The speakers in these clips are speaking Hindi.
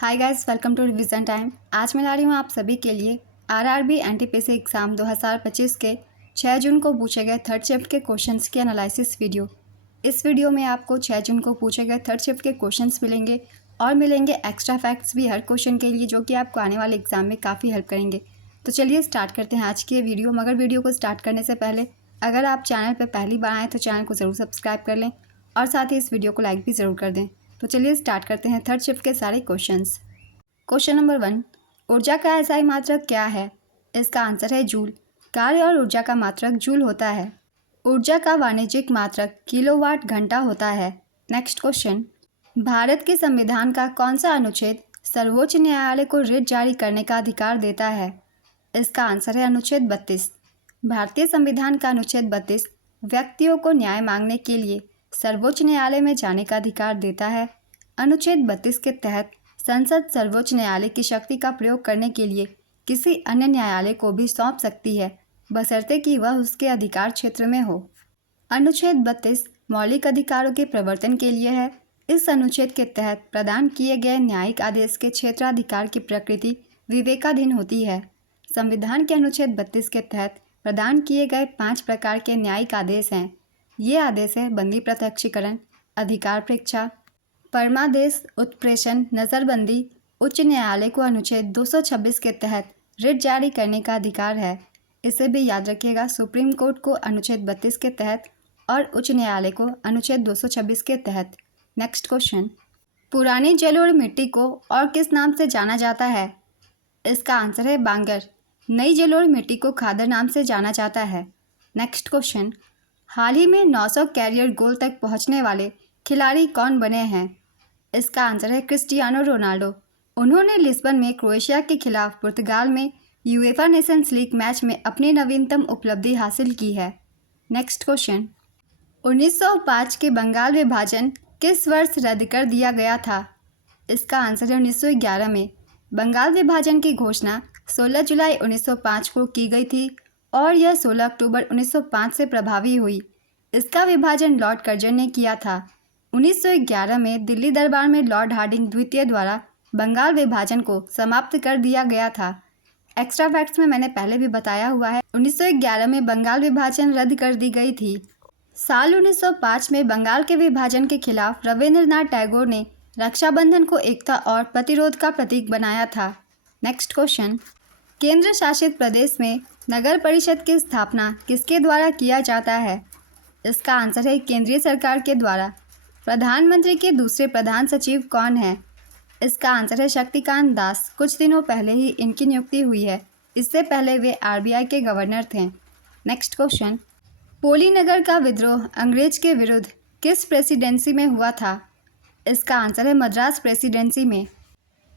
Hi guys, welcome to revision time. आज मैं ला रही हूँ आप सभी के लिए आरआरबी एनटीपीसी एग्ज़ाम 2025 के 6 जून को पूछे गए थर्ड शिफ्ट के क्वेश्चंस की एनालिसिस वीडियो। इस वीडियो में आपको 6 जून को पूछे गए थर्ड शिफ्ट के क्वेश्चंस मिलेंगे और मिलेंगे एक्स्ट्रा फैक्ट्स भी हर क्वेश्चन के लिए, जो कि आपको आने वाले एग्जाम में काफ़ी हेल्प करेंगे। तो चलिए स्टार्ट करते हैं आज की ये वीडियो। मगर वीडियो को स्टार्ट करने से पहले अगर आप चैनल पर पहली बार आएँ तो चैनल को ज़रूर सब्सक्राइब कर लें और साथ ही इस वीडियो को लाइक भी ज़रूर कर दें। तो चलिए स्टार्ट करते हैं थर्ड शिफ्ट के सारे क्वेश्चंस। क्वेश्चन नंबर 1, ऊर्जा का एसआई मात्रक क्या है? इसका आंसर है जूल। कार्य और ऊर्जा का मात्रक जूल होता है। ऊर्जा का वाणिज्यिक मात्रक किलोवाट घंटा होता है। नेक्स्ट क्वेश्चन, भारत के संविधान का कौन सा अनुच्छेद सर्वोच्च न्यायालय को रिट जारी करने का अधिकार देता है? इसका आंसर है अनुच्छेद 32। भारतीय संविधान का अनुच्छेद 32 व्यक्तियों को न्याय मांगने के लिए सर्वोच्च न्यायालय में जाने का अधिकार देता है। अनुच्छेद 32 के तहत संसद सर्वोच्च न्यायालय की शक्ति का प्रयोग करने के लिए किसी अन्य न्यायालय को भी सौंप सकती है, बशर्ते कि वह उसके अधिकार क्षेत्र में हो। अनुच्छेद 32 मौलिक अधिकारों के प्रवर्तन के लिए है। इस अनुच्छेद के तहत प्रदान किए गए न्यायिक आदेश के क्षेत्राधिकार की प्रकृति विवेकाधीन होती है। संविधान के अनुच्छेद 32 के तहत प्रदान किए गए 5 प्रकार के न्यायिक आदेश हैं। ये आदेश है बंदी प्रत्यक्षीकरण, अधिकार परीक्षा, परमादेश, उत्प्रेषण, नज़रबंदी। उच्च न्यायालय को अनुच्छेद 226 के तहत रिट जारी करने का अधिकार है। इसे भी याद रखिएगा, सुप्रीम कोर्ट को अनुच्छेद 32 के तहत और उच्च न्यायालय को अनुच्छेद 226 के तहत। नेक्स्ट क्वेश्चन, पुरानी जलोढ़ मिट्टी को और किस नाम से जाना जाता है? इसका आंसर है बांगर। नई जलोढ़ मिट्टी को खादर नाम से जाना जाता है। नेक्स्ट क्वेश्चन, हाल ही में 900 कैरियर गोल तक पहुंचने वाले खिलाड़ी कौन बने हैं? इसका आंसर है क्रिस्टियानो रोनाल्डो। उन्होंने लिस्बन में क्रोएशिया के खिलाफ पुर्तगाल में यूएफा नेशंस लीग मैच में अपनी नवीनतम उपलब्धि हासिल की है। नेक्स्ट क्वेश्चन, 1905 के बंगाल विभाजन किस वर्ष रद्द कर दिया गया था? इसका आंसर है 1911 में। बंगाल विभाजन की घोषणा 16 जुलाई 1905 को की गई थी और यह 16 अक्टूबर 1905 से प्रभावी हुई। इसका विभाजन लॉर्ड कर्जन ने किया था। 1911 में दिल्ली दरबार में लॉर्ड हार्डिंग द्वितीय द्वारा बंगाल विभाजन को समाप्त कर दिया गया था। एक्स्ट्रा फैक्ट्स में मैंने पहले भी बताया हुआ है, 1911 में बंगाल विभाजन रद्द कर दी गई थी। साल 1905 में बंगाल के विभाजन के खिलाफ रविंद्रनाथ टैगोर ने रक्षाबंधन को एकता और प्रतिरोध का प्रतीक बनाया था। नेक्स्ट क्वेश्चन, केंद्र शासित प्रदेश में नगर परिषद की स्थापना किसके द्वारा किया जाता है? इसका आंसर है केंद्रीय सरकार के द्वारा। प्रधानमंत्री के दूसरे प्रधान सचिव कौन है? इसका आंसर है शक्तिकांत दास। कुछ दिनों पहले ही इनकी नियुक्ति हुई है। इससे पहले वे आरबीआई के गवर्नर थे। नेक्स्ट क्वेश्चन, पोली नगर का विद्रोह अंग्रेज के विरुद्ध किस प्रेसिडेंसी में हुआ था? इसका आंसर है मद्रास प्रेसिडेंसी में।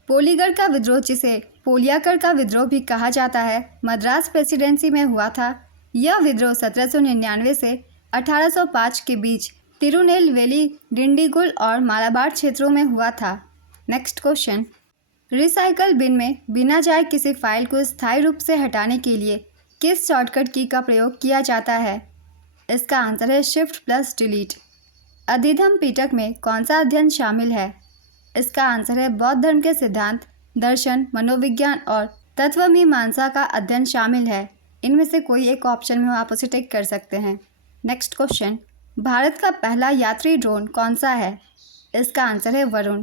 पोलीगढ़ का विद्रोह, जिसे पोलियाकर का विद्रोह भी कहा जाता है, मद्रास प्रेसिडेंसी में हुआ था। यह विद्रोह 1799 से 1805 के बीच तिरुनेलवेली, डिंडीगुल और मालाबार क्षेत्रों में हुआ था। नेक्स्ट क्वेश्चन, रिसाइकल बिन में बिना जाए किसी फाइल को स्थायी रूप से हटाने के लिए किस शॉर्टकट की का प्रयोग किया जाता है? इसका आंसर है शिफ्ट प्लस डिलीट। अधिधम पिटक में कौन सा अध्ययन शामिल है? इसका आंसर है बौद्ध धर्म के सिद्धांत, दर्शन, मनोविज्ञान और तत्वमीमांसा का अध्ययन शामिल है। इनमें से कोई एक ऑप्शन में आप उसे टिक कर सकते हैं। नेक्स्ट क्वेश्चन, भारत का पहला यात्री ड्रोन कौन सा है? इसका आंसर है वरुण।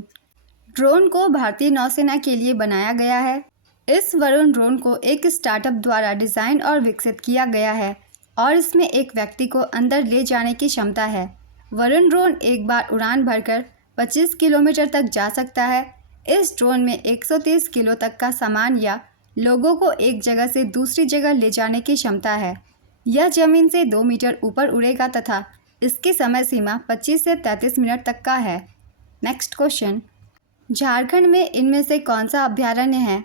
ड्रोन को भारतीय नौसेना के लिए बनाया गया है। इस वरुण ड्रोन को एक स्टार्टअप द्वारा डिज़ाइन और विकसित किया गया है और इसमें एक व्यक्ति को अंदर ले जाने की क्षमता है। वरुण ड्रोन एक बार उड़ान भरकर 25 किलोमीटर तक जा सकता है। इस ड्रोन में 130 किलो तक का सामान या लोगों को एक जगह से दूसरी जगह ले जाने की क्षमता है। यह जमीन से 2 मीटर ऊपर उड़ेगा तथा इसकी समय सीमा 25 से 33 मिनट तक का है। नेक्स्ट क्वेश्चन, झारखंड में इनमें से कौन सा अभयारण्य है?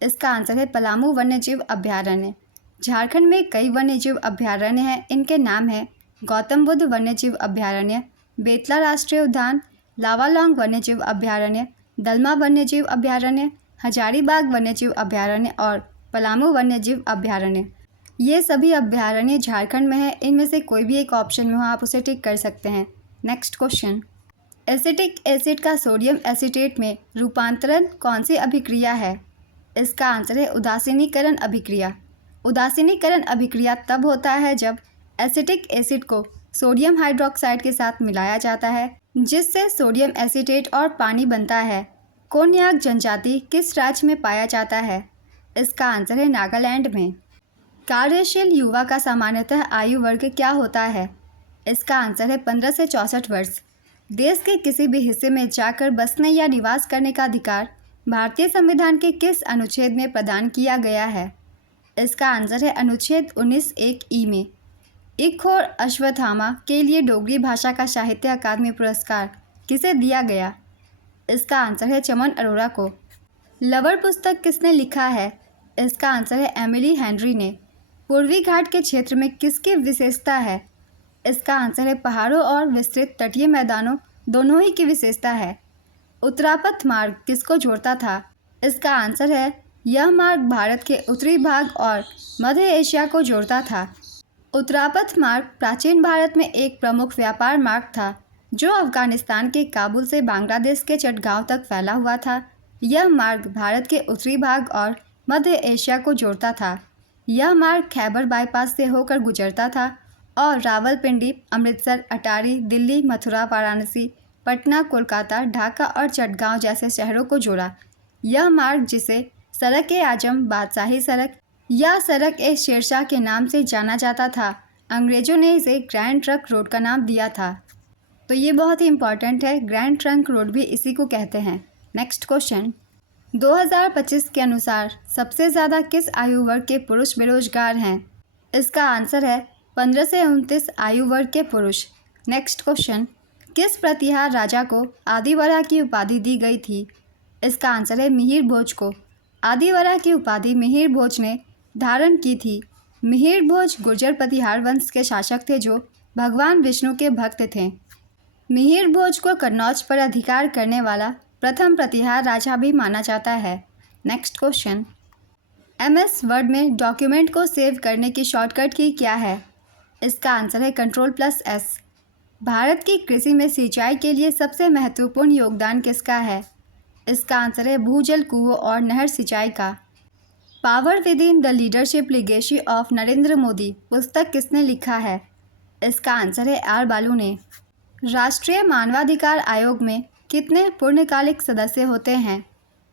इसका आंसर है पलामू वन्यजीव अभयारण्य। झारखंड में कई वन्यजीव अभयारण्य हैं। इनके नाम हैं गौतम बुद्ध वन्यजीव अभयारण्य, बेतला राष्ट्रीय उद्यान, लावालौंग वन्यजीव अभयारण्य, दलमा वन्यजीव अभयारण्य, हजारीबाग वन्यजीव अभयारण्य और पलामू वन्यजीव अभयारण्य। ये सभी अभयारण्य झारखंड में है। इनमें से कोई भी एक ऑप्शन में हो आप उसे टिक कर सकते हैं। नेक्स्ट क्वेश्चन, एसिटिक एसिड का सोडियम एसीटेट में रूपांतरण कौन सी अभिक्रिया है? इसका आंसर है उदासीनीकरण अभिक्रिया। उदासीनीकरण अभिक्रिया तब होता है जब एसिटिक एसिड को सोडियम हाइड्रोक्साइड के साथ मिलाया जाता है, जिससे सोडियम एसीटेट और पानी बनता है। कोन्याक जनजाति किस राज्य में पाया जाता है? इसका आंसर है नागालैंड में। कार्यशील युवा का सामान्यतः आयु वर्ग क्या होता है? इसका आंसर है 15 से 64 वर्ष। देश के किसी भी हिस्से में जाकर बसने या निवास करने का अधिकार भारतीय संविधान के किस अनुच्छेद में प्रदान किया गया है? इसका आंसर है अनुच्छेद 19(1) में। इक्ष और अश्वत्थामा के लिए डोगरी भाषा का साहित्य अकादमी पुरस्कार किसे दिया गया? इसका आंसर है चमन अरोड़ा को। लवर पुस्तक किसने लिखा है? इसका आंसर है एमिली हेनरी ने। पूर्वी घाट के क्षेत्र में किसकी विशेषता है? इसका आंसर है पहाड़ों और विस्तृत तटीय मैदानों दोनों ही की विशेषता है। उत्तरापथ मार्ग किसको जोड़ता था? इसका आंसर है यह मार्ग भारत के उत्तरी भाग और मध्य एशिया को जोड़ता था। उत्तरापथ मार्ग प्राचीन भारत में एक प्रमुख व्यापार मार्ग था जो अफगानिस्तान के काबुल से बांग्लादेश के चटगांव तक फैला हुआ था। यह मार्ग भारत के उत्तरी भाग और मध्य एशिया को जोड़ता था। यह मार्ग खैबर बाईपास से होकर गुजरता था और रावलपिंडी, अमृतसर, अटारी, दिल्ली, मथुरा, वाराणसी, पटना, कोलकाता, ढाका और चटगांव जैसे शहरों को जोड़ा। यह मार्ग, जिसे सड़क-ए-आजम, बादशाही सड़क या सड़क-ए-शेरशाह के नाम से जाना जाता था, अंग्रेजों ने इसे ग्रैंड ट्रंक रोड का नाम दिया था। तो ये बहुत ही इंपॉर्टेंट है, ग्रैंड ट्रंक रोड भी इसी को कहते हैं। नेक्स्ट क्वेश्चन, 2025 के अनुसार सबसे ज़्यादा किस आयु वर्ग के पुरुष बेरोजगार हैं? इसका आंसर है 15 से 29 आयु वर्ग के पुरुष। नेक्स्ट क्वेश्चन, किस प्रतिहार राजा को आदिवरा की उपाधि दी गई थी? इसका आंसर है मिहिर भोज को। आदिवरा की उपाधि मिहिर भोज ने धारण की थी। मिहिर भोज गुर्जर प्रतिहार वंश के शासक थे जो भगवान विष्णु के भक्त थे। मिहिर भोज को कन्नौज पर अधिकार करने वाला प्रथम प्रतिहार राजा भी माना जाता है। नेक्स्ट क्वेश्चन, MS वर्ड में डॉक्यूमेंट को सेव करने की शॉर्टकट की क्या है? इसका आंसर है Ctrl+S। भारत की कृषि में सिंचाई के लिए सबसे महत्वपूर्ण योगदान किसका है? इसका आंसर है भूजल कुओं और नहर सिंचाई का। Power with in the leadership legacy of Narendra Modi पुस्तक किसने लिखा है? इसका आंसर है R बालू ने। राष्ट्रीय मानवाधिकार आयोग में कितने पूर्णकालिक सदस्य होते हैं?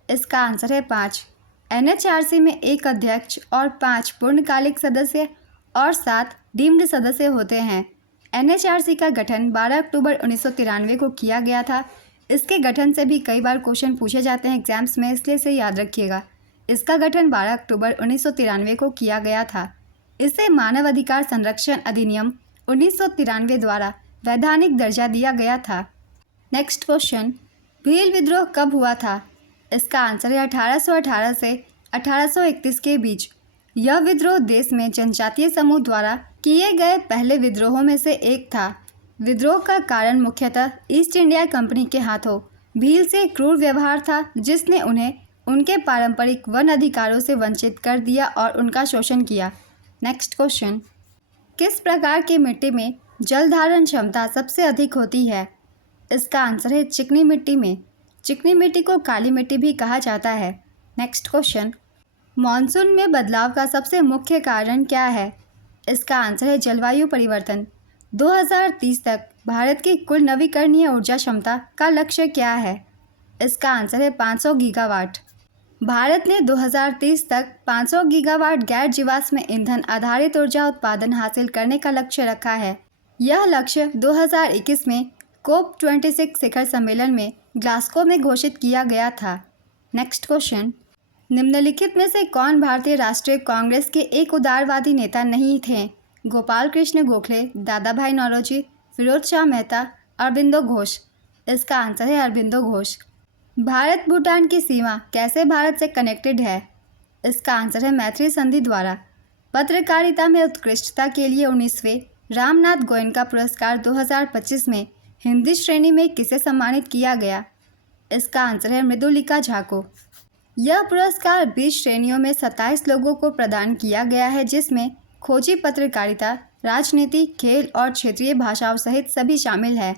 इसका आंसर है 5। NHRC में 1 अध्यक्ष और 5 पूर्णकालिक सदस्य और 7 डीम्ड सदस्य होते हैं। NHRC का गठन 12 अक्टूबर 1993 को किया गया था। इसके गठन से भी कई बार क्वेश्चन पूछे जाते हैं एग्जाम्स में, इसलिए इसे याद रखिएगा। इसका गठन 12 अक्टूबर 1993 को किया गया था। इसे मानव अधिकार संरक्षण अधिनियम 1993 द्वारा वैधानिक दर्जा दिया गया था। नेक्स्ट क्वेश्चन, भील विद्रोह कब हुआ था? इसका आंसर है 1818 से 1831 के बीच। यह विद्रोह देश में जनजातीय समूह द्वारा किए गए पहले विद्रोहों में से एक था। विद्रोह का कारण मुख्यतः ईस्ट इंडिया कंपनी के हाथों भील से क्रूर व्यवहार था, जिसने उन्हें उनके पारंपरिक वन अधिकारों से वंचित कर दिया और उनका शोषण किया। नेक्स्ट क्वेश्चन, किस प्रकार की मिट्टी में जल धारण क्षमता सबसे अधिक होती है? इसका आंसर है चिकनी मिट्टी में। चिकनी मिट्टी को काली मिट्टी भी कहा जाता है। नेक्स्ट क्वेश्चन, मॉनसून में बदलाव का सबसे मुख्य कारण क्या है? इसका आंसर है जलवायु परिवर्तन। 2030 तक भारत की कुल नवीकरणीय ऊर्जा क्षमता का लक्ष्य क्या है? इसका आंसर है 500 गीगावाट। भारत ने 2030 तक 500 गीगावाट गैर जीवाश्म ईंधन आधारित ऊर्जा उत्पादन हासिल करने का लक्ष्य रखा है। यह लक्ष्य 2021 में COP26 शिखर सम्मेलन में ग्लासगो में घोषित किया गया था। नेक्स्ट क्वेश्चन, निम्नलिखित में से कौन भारतीय राष्ट्रीय कांग्रेस के एक उदारवादी नेता नहीं थे? गोपाल कृष्ण गोखले, दादा भाई नौरोजी, फिरोज शाह मेहता, अरबिंदो घोष। इसका आंसर है अरबिंदो घोष। भारत भूटान की सीमा कैसे भारत से कनेक्टेड है? इसका आंसर है मैत्री संधि द्वारा। पत्रकारिता में उत्कृष्टता के लिए 19वें रामनाथ गोयनका पुरस्कार 2025 में हिंदी श्रेणी में किसे सम्मानित किया गया? इसका आंसर है मृदुलिका झा को। यह पुरस्कार 20 श्रेणियों में 27 लोगों को प्रदान किया गया है, जिसमें खोजी पत्रकारिता, राजनीति, खेल और क्षेत्रीय भाषाओं सहित सभी शामिल है।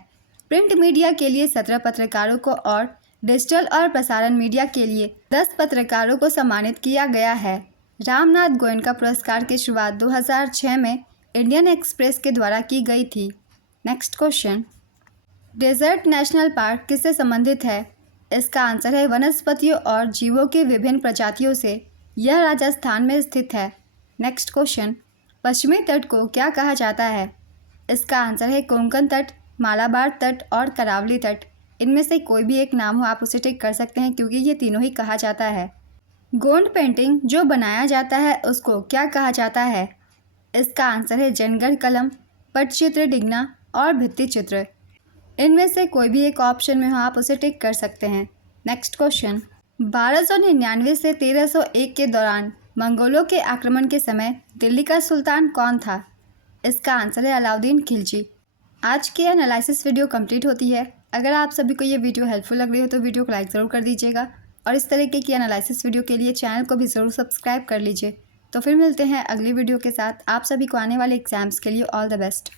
प्रिंट मीडिया के लिए 17 पत्रकारों को और डिजिटल और प्रसारण मीडिया के लिए 10 पत्रकारों को सम्मानित किया गया है। रामनाथ गोयनका पुरस्कार की शुरुआत 2006 में इंडियन एक्सप्रेस के द्वारा की गई थी। Next question, desert national park किससे संबंधित है? इसका आंसर है वनस्पतियों और जीवों की विभिन्न प्रजातियों से। यह राजस्थान में स्थित है। नेक्स्ट क्वेश्चन, पश्चिमी तट को क्या कहा जाता है? इसका आंसर है कोंकण तट, मालाबार तट और करावली तट। इनमें से कोई भी एक नाम हो आप उसे टिक कर सकते हैं क्योंकि ये तीनों ही कहा जाता है। गोंड पेंटिंग जो बनाया जाता है उसको क्या कहा जाता है? इसका आंसर है जनगढ़ कलम, पटचित्र डिगना और भित्ति चित्र। इनमें से कोई भी एक ऑप्शन में हो आप उसे टिक कर सकते हैं। नेक्स्ट क्वेश्चन, 1299 से 1301 के दौरान मंगोलों के आक्रमण के समय दिल्ली का सुल्तान कौन था? इसका आंसर है अलाउद्दीन खिलजी। आज की एनालिसिस वीडियो कंप्लीट होती है। अगर आप सभी को ये वीडियो हेल्पफुल लग रही हो तो वीडियो को लाइक ज़रूर कर दीजिएगा और इस तरीके की एनालिसिस वीडियो के लिए चैनल को भी ज़रूर सब्सक्राइब कर लीजिए। तो फिर मिलते हैं अगली वीडियो के साथ। आप सभी को आने वाले एग्जाम्स के लिए ऑल द बेस्ट।